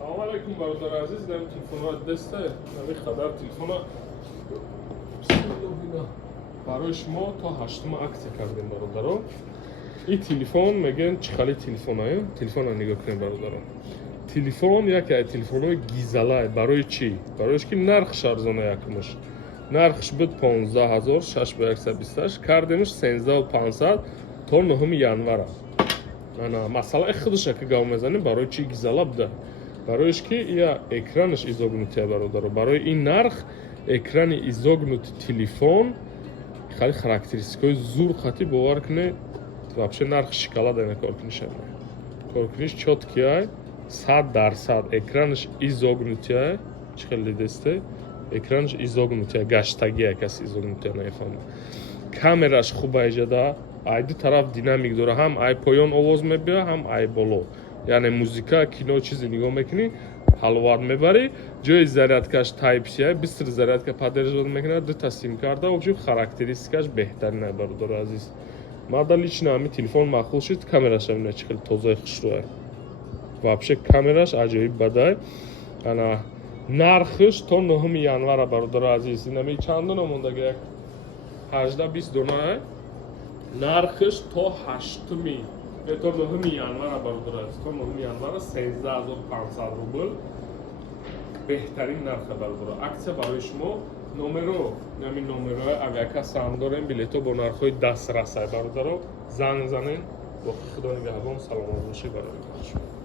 салом алейкум бародар азиз, дам телефонро дасте нави хадар телефона барои шумо то 8 акция кардем бародаро. И телефон мегӯянд чӣ хали телефонае? Телефонро нигоҳ кунед бародаро. Телефон яке аз телефонҳои гизалае. Барои чӣ? Бароиш ки нархш арзона якмуш. Нархш буд 15000 6128, кардемш 13500 то 9 январа. Ана масъалаи худша ки гап мезанем барои чӣ гизала буда? Бароиш ки я экранш изогнутия бародаро. Барои ин нарх экрани изогнути телефон хали характеристикаи зур хати бовар кунед. Вообще нарх шоколада на коркуниш. Коркуниш чёткий, 100%. Экранш изогнутия, чхели десте. Экранш изогнутия, гаштагия, кас изогнутия нафам. Камераш хуба ижада, ай ду тараф динамик дора, ҳам ай поён овоз мебиёд, ҳам ай боло. Яъне музика, кино чизе нигоҳ мекунӣ, ҳаловат мебарӣ. Ҷои зарядкаш Type-C, бистр зарядка поддерживать мекунад, дута сим-карта, в общем характеристикаш беҳтарин аст бародар азиз. Мада лично ҳамин телефон маъқул шуд, камераш ҳамин чӣ хел тозаи хушрӯ. Вообще камераш аҷоиб бадай. Ана нархш то 9 январа бародар азиз. Инами чанд дона мондаги? 18-20 дона. Нархш то 8 то 9 январа бародар азиз. То 9 январа 13500 рубл. Беҳтарин нарха бародар. Акция барои шумо номеро, намин номеро агар кас ҳам дорем билето бо нархҳои дастрасай бародаро занг занен. Бо худо нигаҳбон, саломат бошед барои шумо.